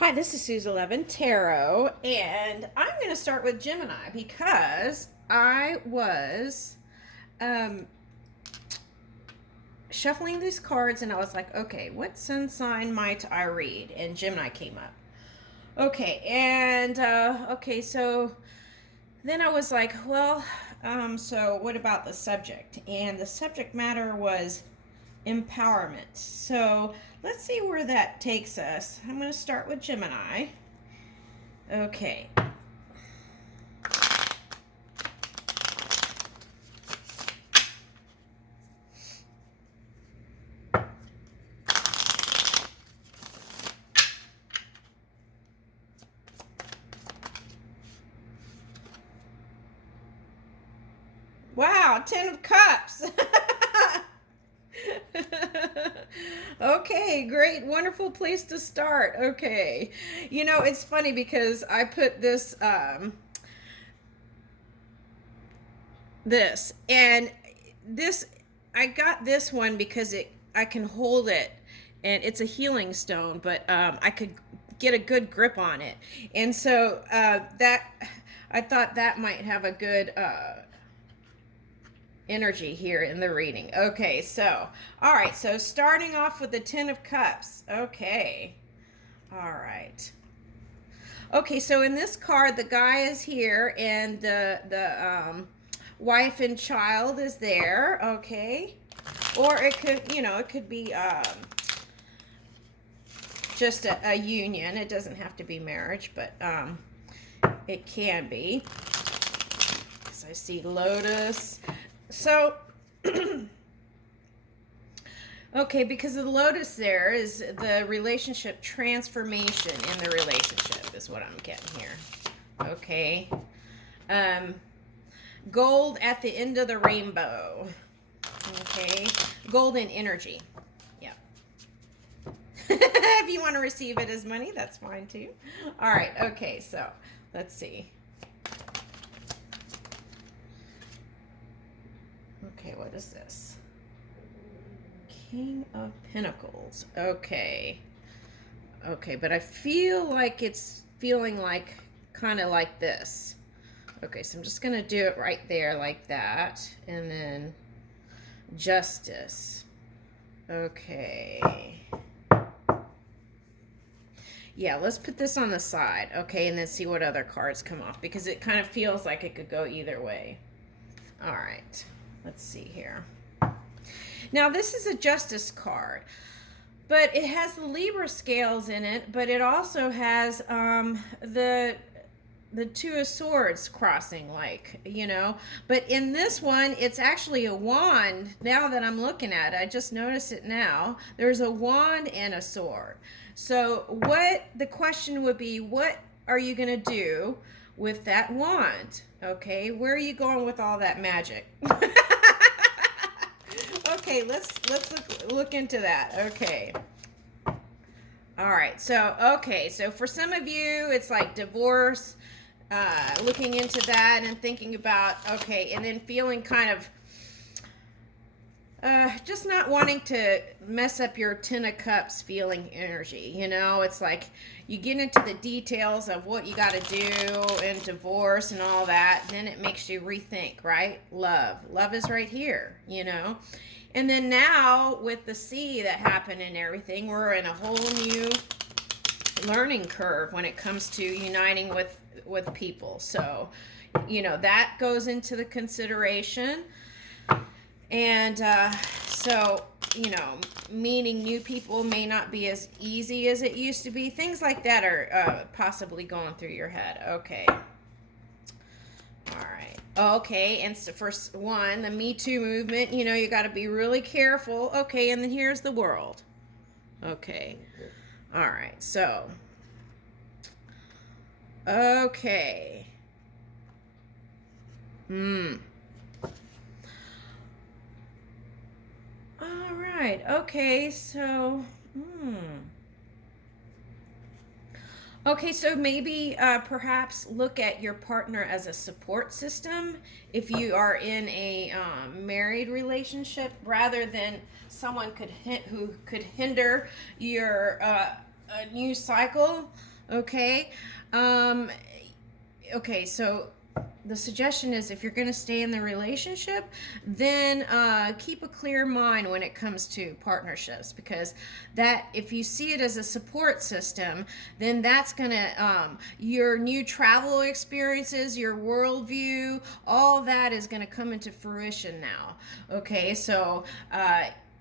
Hi, this is Suze 11 Tarot, and I'm going to start with Gemini because I was um, shuffling these cards and I was like, okay, what sun sign might I read? And Gemini came up. Okay, and okay, so then I was like, well, so what about the subject? And the subject matter was empowerment. So let's see where that takes us. I'm going to start with Gemini. Okay. Wow, 10 of Cups. Okay, great, wonderful place to start. Okay. You know, it's funny because I put this and this I got this one because I can hold it and it's a healing stone, but I could get a good grip on it. And so that I thought that might have a good energy here in the reading. Okay, so, all right, so starting off with the 10 of Cups. Okay, all right. Okay, so in this card, the guy is here and the wife and child is there, okay? Or it could, it could be just a union. It doesn't have to be marriage, but it can be. Because I see Lotus. So, okay, because of the Lotus there is the relationship transformation in the relationship is what I'm getting here. Okay. Gold at the end of the rainbow. Okay. Golden energy. Yeah. If you want to receive it as money, that's fine too. All right. Okay, so let's see. Okay, what is this? King of Pentacles. Okay. Okay, but I feel like it's feeling like kind of like this. Okay, so I'm just going to do it right there like that. And then Justice. Okay. Yeah, let's put this on the side. Okay, and then see what other cards come off because it kind of feels like it could go either way. All right. Let's see here. Now, this is a Justice card, but it has the Libra scales in it, but it also has the Two of Swords crossing, But in this one, it's actually a wand. Now that I'm looking at it, I just noticed it now. There's a wand and a sword. So what the question would be, what are you going to do with that wand? Okay, where are you going with all that magic? Okay, let's look into that. Okay. All right. So for some of you, it's like divorce, looking into that and thinking about, okay, and then feeling kind of just not wanting to mess up your 10 of Cups feeling energy. It's like you get into the details of what you got to do and divorce and all that. Then it makes you rethink, right? Love is right here, And then now with the sea that happened and everything, we're in a whole new learning curve when it comes to uniting with people. So, that goes into the consideration. And so, meeting new people may not be as easy as it used to be. Things like that are possibly going through your head. Okay. All right. Okay. And so first one, the Me Too movement, you got to be really careful. Okay. And then here's the World. Okay. All right. So, okay. All right. Okay. So, Okay, so maybe perhaps look at your partner as a support system if you are in a married relationship, rather than someone who could hinder your new cycle. Okay. Um, okay, so the suggestion is if you're going to stay in the relationship, then keep a clear mind when it comes to partnerships, because that, if you see it as a support system, then that's going to your new travel experiences, your worldview, all that is going to come into fruition now. Okay, so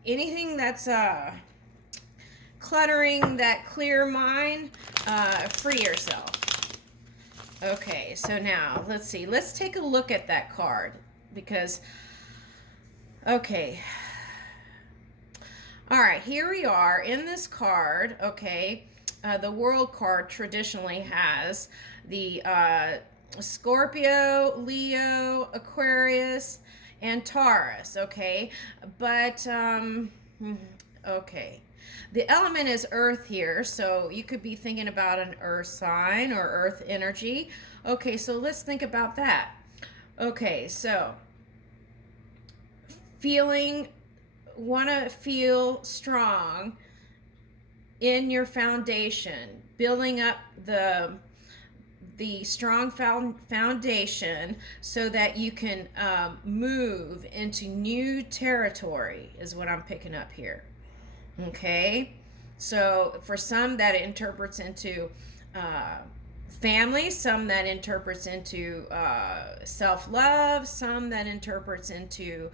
anything that's cluttering that clear mind, free yourself. Okay, so now let's see. Let's take a look at that card, because, okay. All right, here we are in this card. Okay, the World card traditionally has the Scorpio, Leo, Aquarius, and Taurus. Okay, but okay. The element is earth here, so you could be thinking about an earth sign or earth energy. Okay, so let's think about that. Okay, so want to feel strong in your foundation, building up the strong foundation so that you can move into new territory is what I'm picking up here. Okay, so for some that interprets into family, some that interprets into self-love, some that interprets into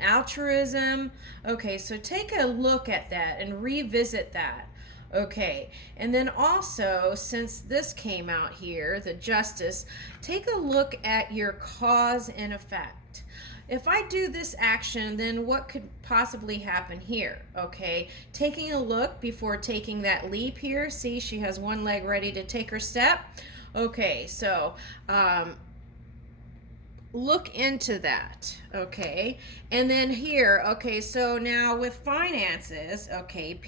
altruism. Okay, so take a look at that and revisit that. Okay, and then also, since this came out here, the justice, take a look at your cause and effect. If I do this action, then what could possibly happen here? Okay, taking a look before taking that leap here. See, she has one leg ready to take her step. Okay, so look into that. Okay, and then here, okay, so now with finances, okay,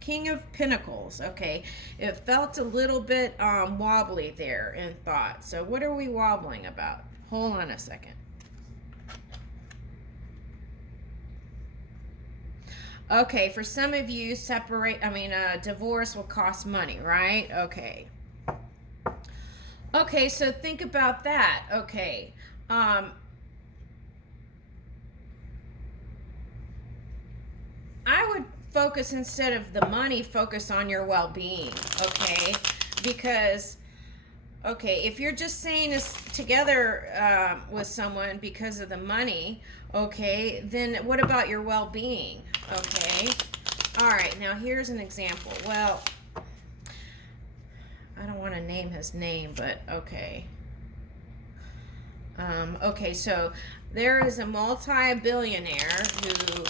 King of Pentacles, okay, it felt a little bit wobbly there in thought. So what are we wobbling about? Hold on a second. Okay, for some of you, divorce will cost money, right? Okay. Okay, so think about that. Okay. I would focus, instead of the money, focus on your well-being, okay? Because, okay, if you're just saying this together with someone because of the money, okay, then what about your well-being? Okay. All right, now here's an example. Well, I don't want to name his name, but okay. Okay, so there is a multi-billionaire who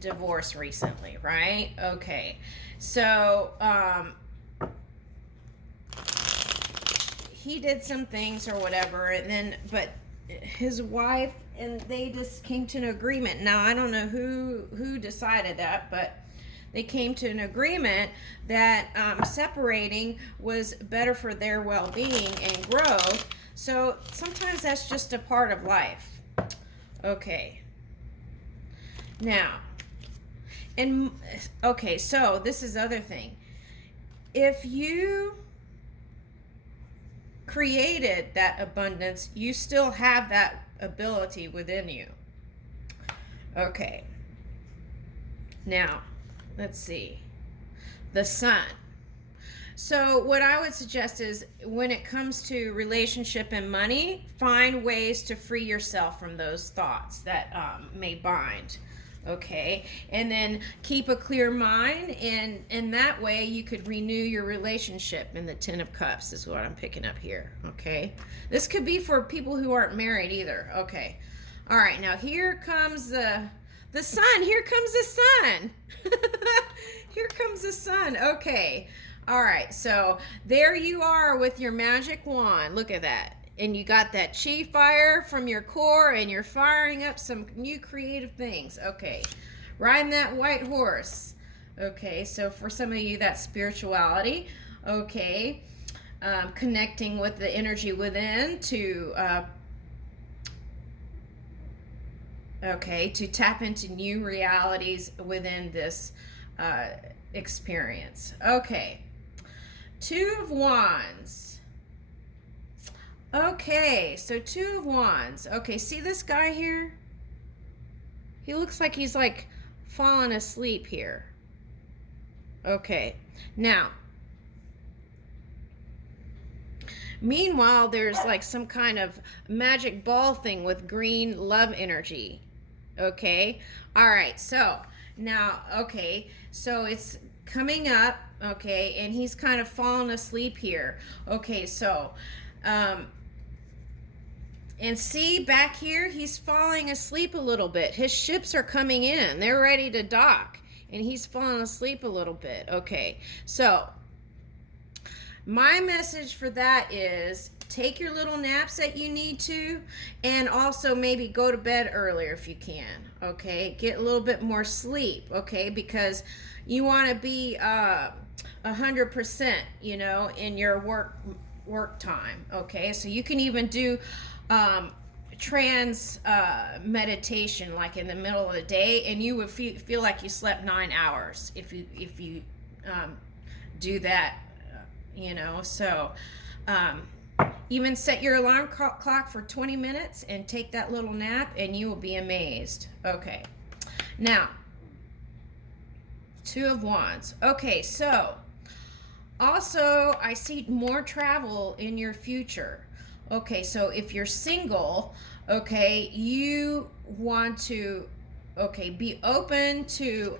divorced recently, right? Okay. So he did some things or whatever, and then but his wife and they just came to an agreement. Now I don't know who decided that, but they came to an agreement that separating was better for their well-being and growth. So sometimes that's just a part of life. Okay. Now, and okay, so this is the other thing. If you created that abundance, you still have that ability within you. Okay. Now, let's see. The sun. So what I would suggest is, when it comes to relationship and money, find ways to free yourself from those thoughts that may bind. Okay, and then keep a clear mind, and that way you could renew your relationship. In the Ten of Cups is what I'm picking up here. Okay, this could be for people who aren't married either. Okay, all right, now here comes the sun. Here comes the sun. Here comes the sun. Okay, all right, so there you are with your magic wand. Look at that. And you got that chi fire from your core, and you're firing up some new creative things. Okay, riding that white horse. Okay, so for some of you, that's spirituality. Okay, connecting with the energy within to to tap into new realities within this experience. Okay. Two of Wands. Okay, so Two of Wands. Okay, see this guy here? He looks like he's like falling asleep here. Okay, now, meanwhile, there's like some kind of magic ball thing with green love energy. Okay, all right, so now, okay, so it's coming up, okay, and he's kind of falling asleep here. Okay, so, and see back here, he's falling asleep a little bit. His ships are coming in. They're ready to dock. And he's falling asleep a little bit. Okay, so my message for that is take your little naps that you need to, and also maybe go to bed earlier if you can. Okay, get a little bit more sleep. Okay, because you want to be 100%, you know, in your work time. Okay, so you can even do trance meditation like in the middle of the day, and you would feel like you slept 9 hours if you do that, you know. So even set your alarm clock for 20 minutes and take that little nap, and you will be amazed. Okay, now Two of Wands. Okay, so also I see more travel in your future. Okay, so if you're single, okay, you want to, okay, be open to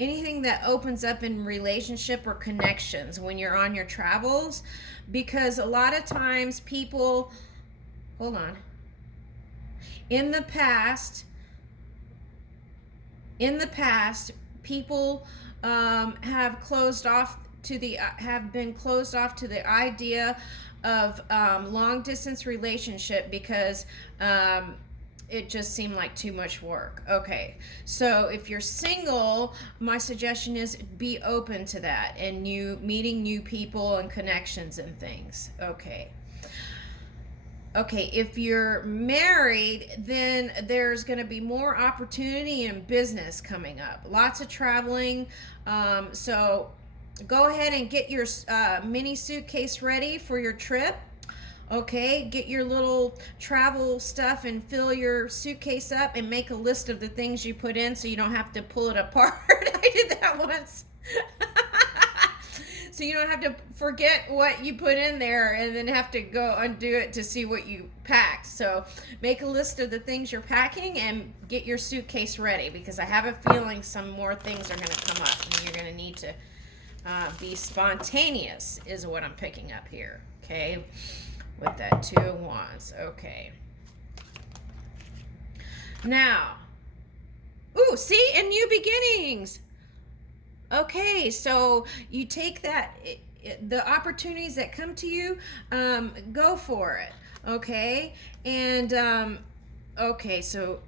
anything that opens up in relationship or connections when you're on your travels, because a lot of times people, hold on, in the past, people have been closed off to the idea of long distance relationship because it just seemed like too much work. Okay, so if you're single, my suggestion is be open to that and you meeting new people and connections and things. Okay, if you're married, then there's going to be more opportunity in business coming up, lots of traveling. So go ahead and get your mini suitcase ready for your trip. Okay, get your little travel stuff and fill your suitcase up and make a list of the things you put in so you don't have to pull it apart. I did that once. So you don't have to forget what you put in there and then have to go undo it to see what you packed. So make a list of the things you're packing and get your suitcase ready, because I have a feeling some more things are going to come up and you're going to need to be spontaneous is what I'm picking up here. Okay, with that Two of Wands. Okay, now, ooh, see, and new beginnings. Okay, so you take that, the opportunities that come to you, go for it. Okay, and okay, so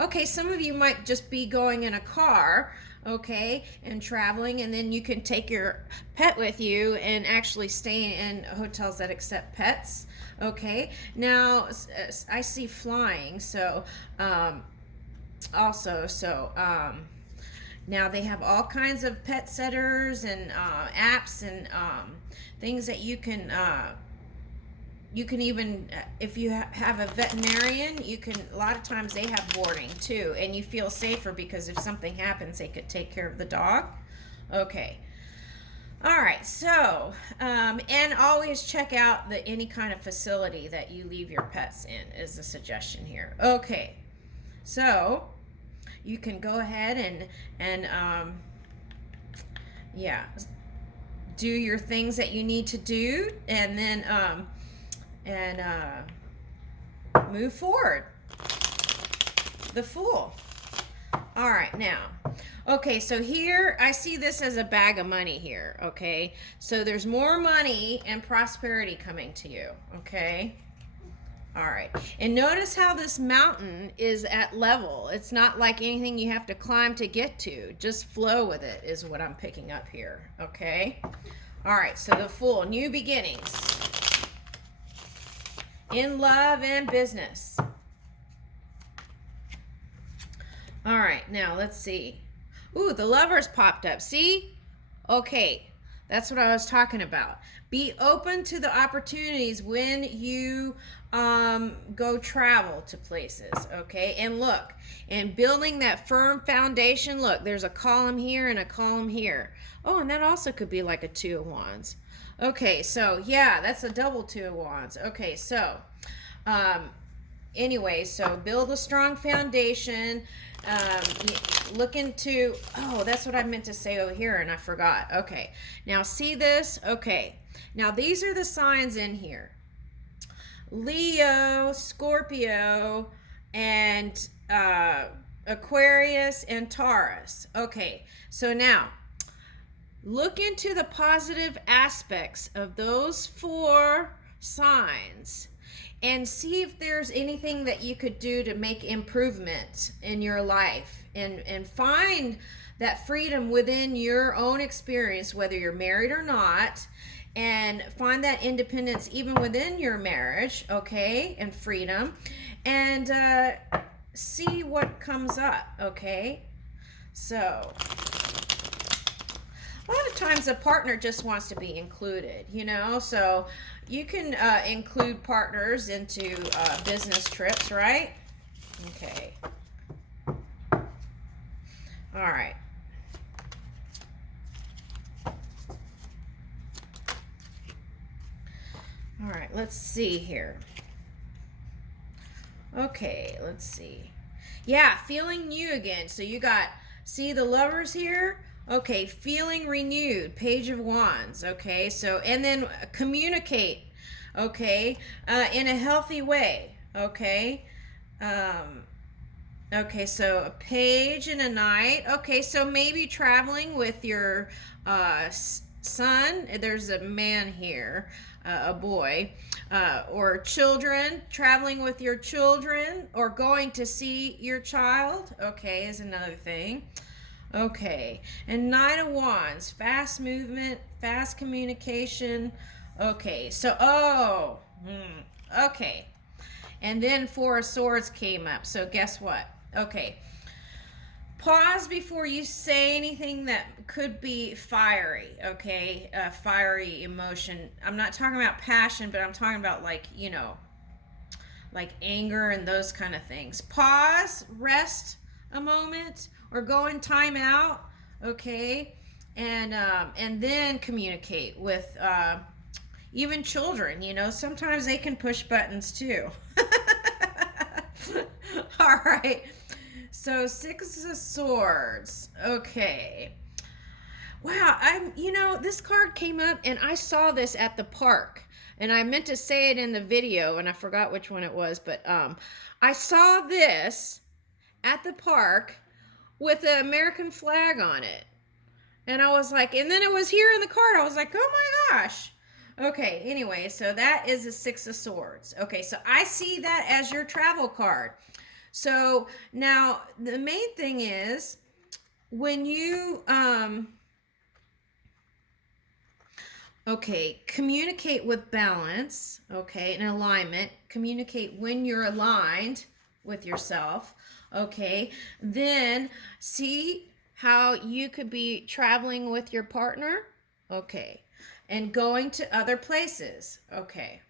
okay, some of you might just be going in a car, okay, and traveling, and then you can take your pet with you and actually stay in hotels that accept pets. Okay, now I see flying, so also, so now they have all kinds of pet sitters and apps and things that you can even, if you have a veterinarian, you can, a lot of times they have boarding too, and you feel safer because if something happens, they could take care of the dog. Okay. All right, so, and always check out any kind of facility that you leave your pets in is a suggestion here. Okay, so you can go ahead and yeah, do your things that you need to do, and then move forward. The Fool. All right, now, okay, so here I see this as a bag of money here. Okay, so there's more money and prosperity coming to you. Okay, all right, and notice how this mountain is at level. It's not like anything you have to climb to get to. Just flow with it is what I'm picking up here. Okay, all right, so the Fool, new beginnings in love and business. All right, now let's see. Ooh, the lovers popped up. See? Okay, that's what I was talking about. Be open to the opportunities when you go travel to places, okay? And look, and building that firm foundation. Look, there's a column here and a column here. Oh, and that also could be like a two of wands. Okay, so yeah, that's a double two of wands. Okay, so um, anyway, so build a strong foundation. Look into, oh, that's what I meant to say over here and I forgot. Okay, now see this? Okay, now these are the signs in here: Leo, Scorpio, and Aquarius and Taurus. Okay, so now look into the positive aspects of those four signs and see if there's anything that you could do to make improvement in your life, and find that freedom within your own experience, whether you're married or not, and find that independence even within your marriage, okay, and freedom, and see what comes up, okay? So a lot of times a partner just wants to be included, you know, so you can include partners into business trips, right? Okay. All right. All right, let's see here. Okay, let's see. Yeah, feeling new again. So you got, see the lovers here? Okay, feeling renewed, Page of Wands. Okay, so, and then communicate, okay, in a healthy way. Okay. Okay, so a page and a knight. Okay, so maybe traveling with your son. There's a man here, a boy, or children, traveling with your children, or going to see your child. Okay, is another thing. Okay, and Knight of Wands, fast movement, fast communication. Okay, so, okay. And then Four of Swords came up. So guess what? Okay. Pause before you say anything that could be fiery, okay? Fiery emotion. I'm not talking about passion, but I'm talking about, like, you know, like anger and those kind of things. Pause, rest a moment, or go in time out, okay? And then communicate with even children, you know, sometimes they can push buttons too. All right. So Six of Swords. Okay. Wow, you know, this card came up and I saw this at the park. And I meant to say it in the video and I forgot which one it was, but I saw this at the park with the American flag on it. And I was like, and then it was here in the card. I was like, oh my gosh. Okay, anyway, so that is a Six of Swords. Okay, so I see that as your travel card. So now the main thing is when you, okay, communicate with balance, okay, and alignment. Communicate when you're aligned with yourself, okay. Then see how you could be traveling with your partner, okay, and going to other places, okay.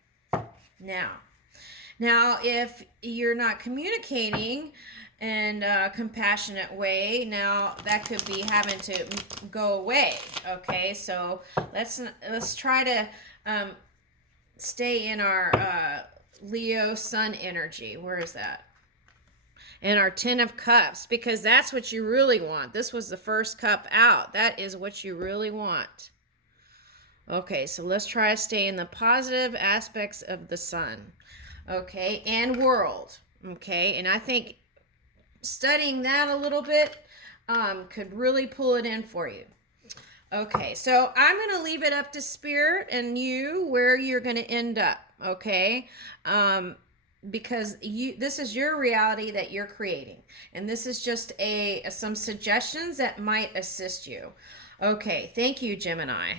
Now, if you're not communicating in a compassionate way, now that could be having to go away, okay? So let's try to stay in our Leo Sun energy. Where is that? And our Ten of Cups, because that's what you really want. This was the first cup out. That is what you really want. Okay, so let's try to stay in the positive aspects of the sun. Okay, and world. Okay, and I think studying that a little bit could really pull it in for you. Okay, so I'm going to leave it up to Spirit and you where you're going to end up, okay? Because this is your reality that you're creating. And this is just some suggestions that might assist you. Okay, thank you, Gemini.